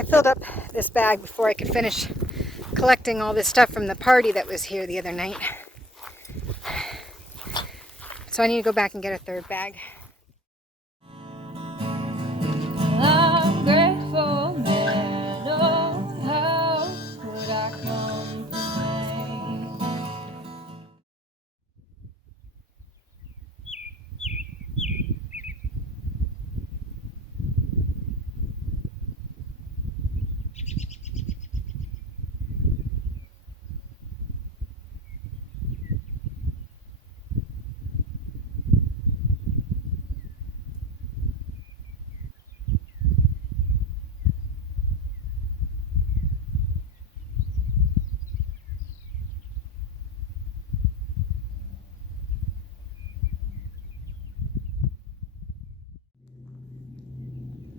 I filled up this bag before I could finish collecting all this stuff from the party that was here the other night. So I need to go back and get a third bag. I'm grateful, man. Oh, how could I complain?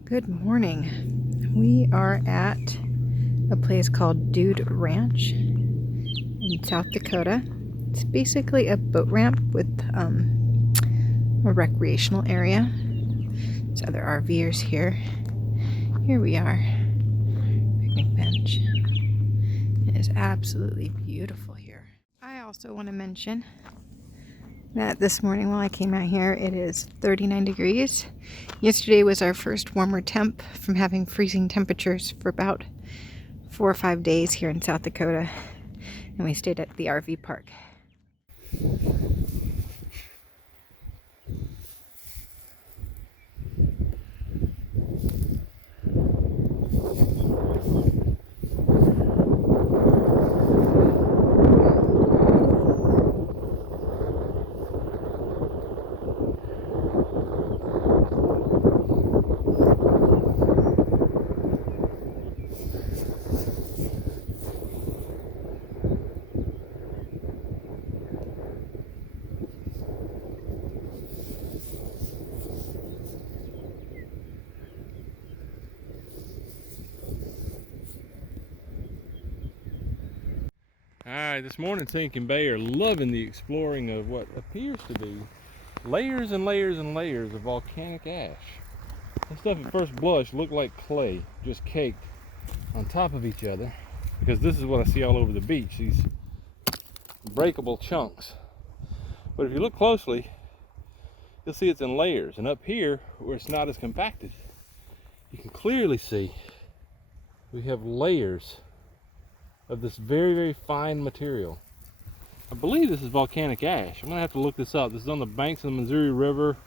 Good morning. We are at a place called Dude Ranch in South Dakota. It's basically a boat ramp with a recreational area. There's other RVers here. Here we are. Picnic bench. It is absolutely beautiful here. I also want to mention that this morning while I came out here, it is 39 degrees. Yesterday was our first warmer temp from having freezing temperatures for about 4 or 5 days here in South Dakota. And we stayed at the RV park. Alright, this morning Tink and Bay are loving the exploring of what appears to be layers and layers and layers of volcanic ash. This stuff at first blush looked like clay, just caked on top of each other, because this is what I see all over the beach, these breakable chunks. But if you look closely, you'll see it's in layers, and up here where it's not as compacted, you can clearly see we have layers of this very, very fine material. I believe this is volcanic ash. I'm gonna have to look this up. This is on the banks of the Missouri River,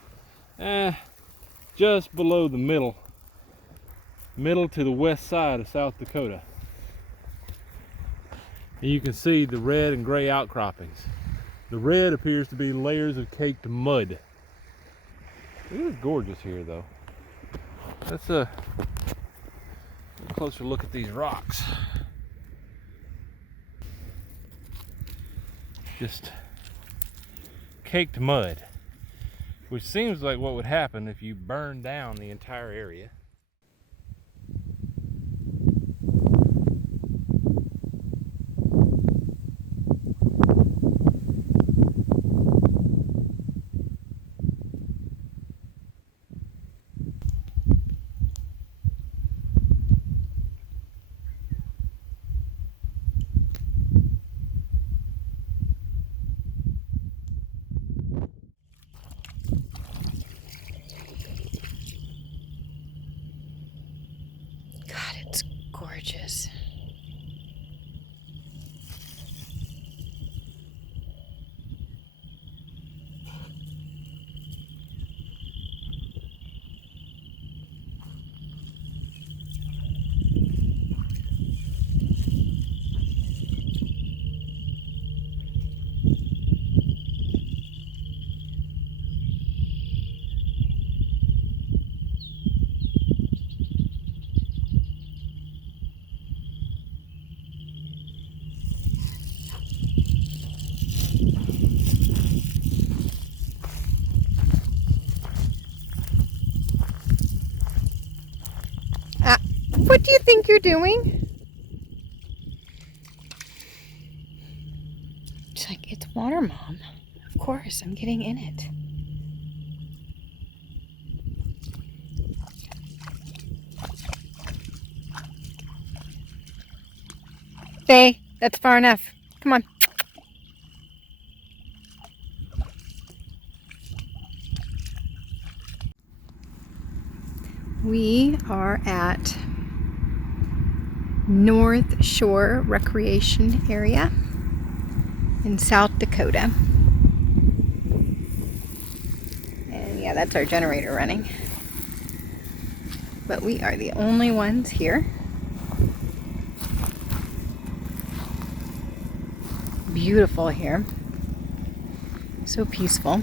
just below the middle to the west side of South Dakota. And you can see the red and gray outcroppings. The red appears to be layers of caked mud. It is gorgeous here though. Let's a closer look at these rocks. Just caked mud, which seems like what would happen if you burn down the entire area. God, it's gorgeous. What do you think you're doing? She's like, it's water, Mom. Of course, I'm getting in it. Faye, that's far enough. Come on. We are at North Shore Recreation Area in South Dakota. And yeah, that's our generator running. But we are the only ones here. Beautiful here. So peaceful.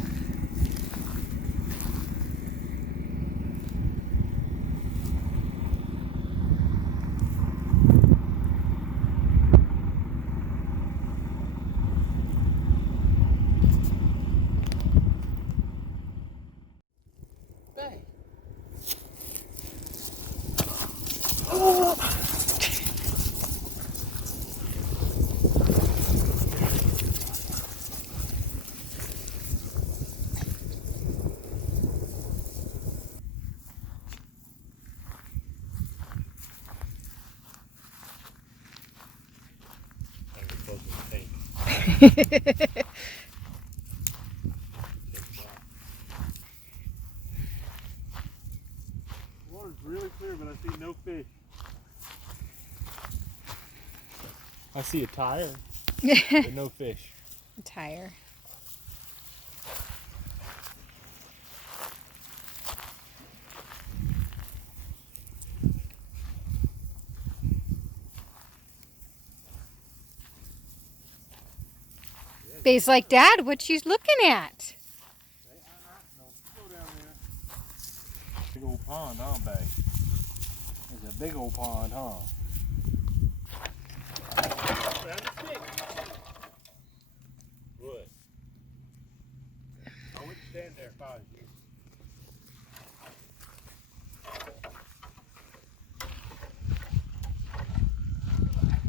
Water's really clear, but I see no fish. I see a tire, but no fish. A tire. Faye's like, Dad, what you looking at? Go down there. Big old pond, huh, Bay? There's a big old pond, huh? What? I wouldn't stand there if I was you.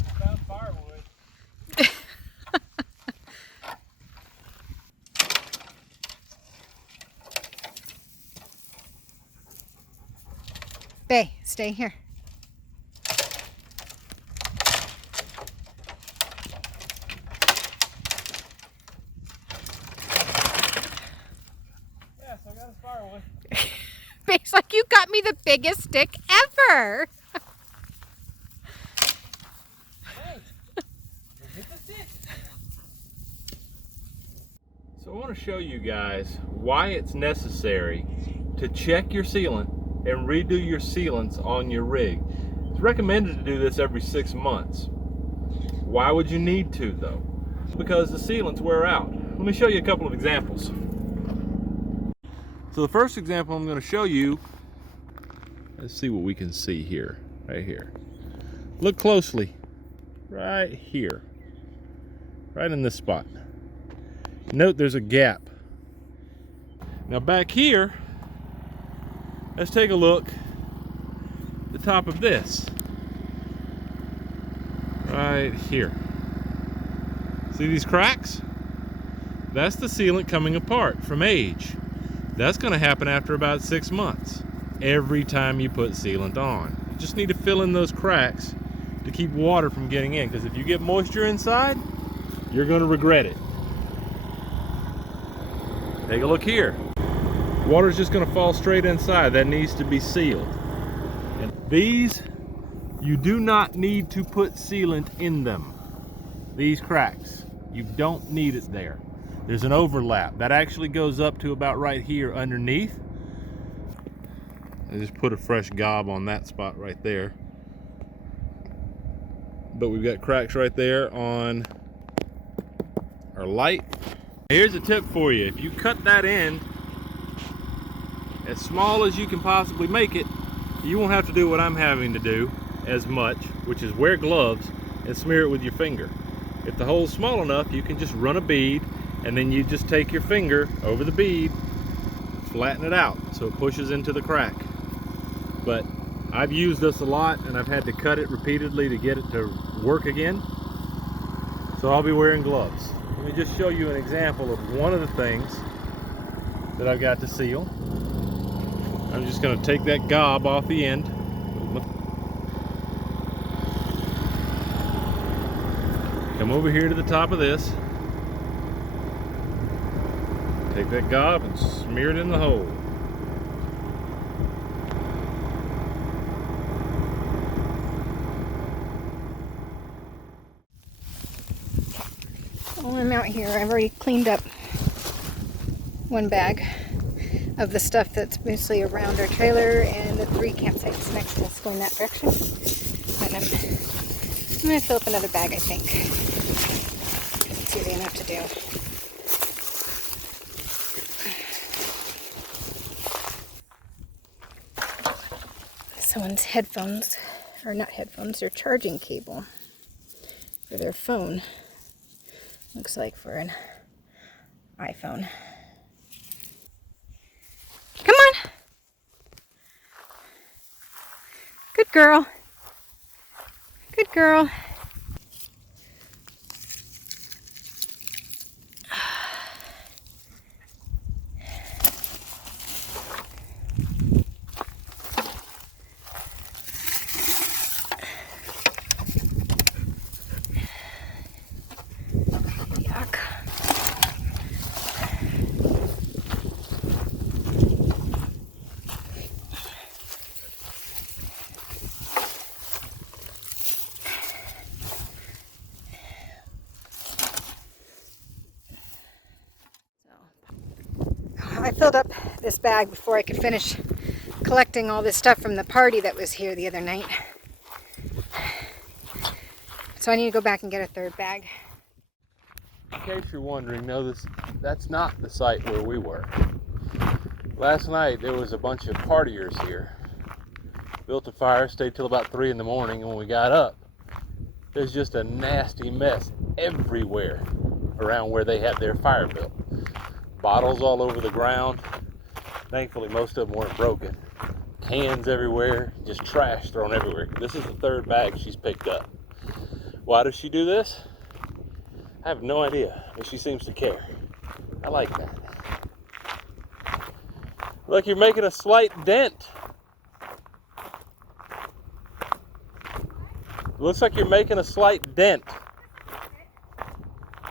I found firewood. Faye, stay here. Yes, I got a firewood. Faye's like, you got me the biggest stick ever. Hey, get the stick. So I want to show you guys why it's necessary to check your sealant and redo your sealants on your rig. It's recommended to do this every 6 months. Why would you need to though? Because the sealants wear out. Let me show you a couple of examples. So the first example I'm going to show you, let's see what we can see here, right here. Look closely, right here, right in this spot. Note there's a gap. Now back here, let's take a look at the top of this. Right here. See these cracks? That's the sealant coming apart from age. That's going to happen after about 6 months. Every time you put sealant on. You just need to fill in those cracks to keep water from getting in, because if you get moisture inside, you're going to regret it. Take a look here. Water's just going to fall straight inside. That needs to be sealed. And these, you do not need to put sealant in them. These cracks, you don't need it there. There's an overlap. That actually goes up to about right here underneath. I just put a fresh gob on that spot right there. But we've got cracks right there on our light. Here's a tip for you. If you cut that in as small as you can possibly make it, you won't have to do what I'm having to do as much, which is wear gloves and smear it with your finger. If the hole's small enough, you can just run a bead, and then you just take your finger over the bead, flatten it out so it pushes into the crack. But I've used this a lot, and I've had to cut it repeatedly to get it to work again. So I'll be wearing gloves. Let me just show you an example of one of the things that I've got to seal. I'm just going to take that gob off the end. Come over here to the top of this. Take that gob and smear it in the hole. While I'm out here, I've already cleaned up one bag of the stuff that's mostly around our trailer and the 3 campsites next to us going that direction. And I'm going to fill up another bag, I think. It's easy enough to do. Someone's headphones, or not headphones, their charging cable for their phone. Looks like for an iPhone. Come on! Good girl. Good girl. Yuck. I filled up this bag before I could finish collecting all this stuff from the party that was here the other night. So I need to go back and get a 3rd bag. In case you're wondering, no, that's not the site where we were. Last night there was a bunch of partiers here. Built a fire, stayed till about 3 in the morning, and when we got up, there's just a nasty mess everywhere around where they had their fire built. Bottles all over the ground. Thankfully most of them weren't broken. Cans everywhere, just trash thrown everywhere. This is the 3rd bag she's picked up. Why does she do this? I have no idea, but she seems to care. I like that. Look, you're making a slight dent. Looks like you're making a slight dent.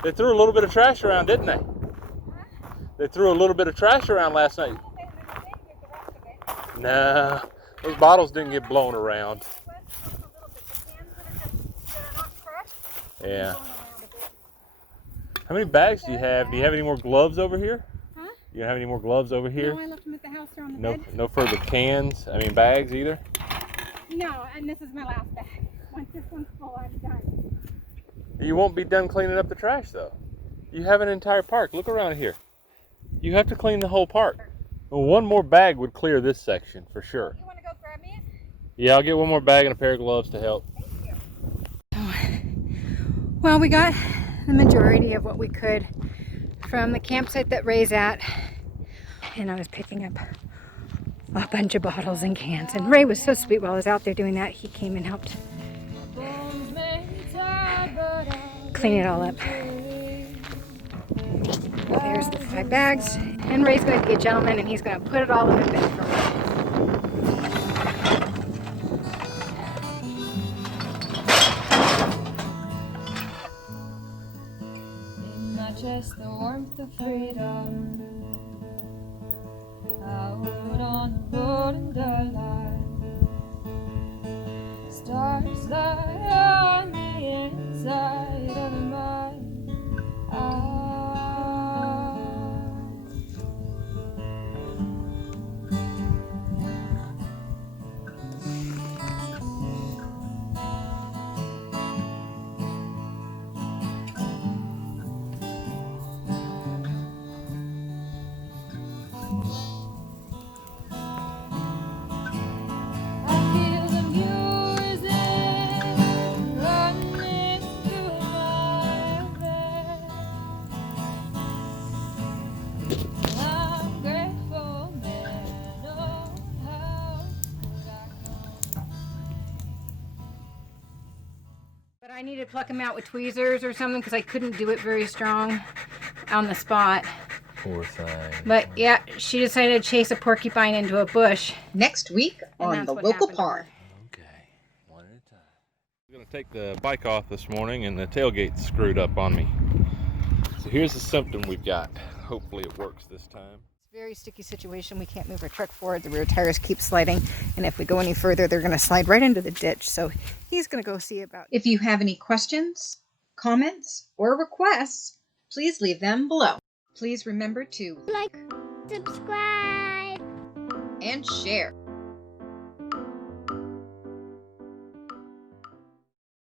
They threw a little bit of trash around, didn't they? They threw a little bit of trash around last night. Nah, those bottles didn't get blown around. Yeah. How many bags do you have? Do you have any more gloves over here? Huh? Do you have any more gloves over here? No, I left them at the house. They're on the bed. No further bags either? No, and this is my last bag. Once this one's full, I'm done. You won't be done cleaning up the trash though. You have an entire park. Look around here. You have to clean the whole park. Well, one more bag would clear this section for sure. You want to go grab me? Yeah, I'll get one more bag and a pair of gloves to help. Thank you. Well, we got the majority of what we could from the campsite that Ray's at. And I was picking up a bunch of bottles and cans. And Ray was so sweet while I was out there doing that. He came and helped clean it all up. There's the 5 bags. And Ray's going to be a gentleman and he's going to put it all in the bin for me. Just the warmth of freedom out on the road in daylight. Stars lie on the inside of my eyes. But I need to pluck them out with tweezers or something because I couldn't do it very strong on the spot. Poor thing. But yeah, she decided to chase a porcupine into a bush. Next week on The Local Pond. I'm going to take the bike off this morning and the tailgate's screwed up on me. So here's the symptom we've got. Hopefully it works this time. It's a very sticky situation. We can't move our truck forward. The rear tires keep sliding. And if we go any further, they're going to slide right into the ditch. So he's going to go see about it. If you have any questions, comments, or requests, please leave them below. Please remember to like, subscribe, and share.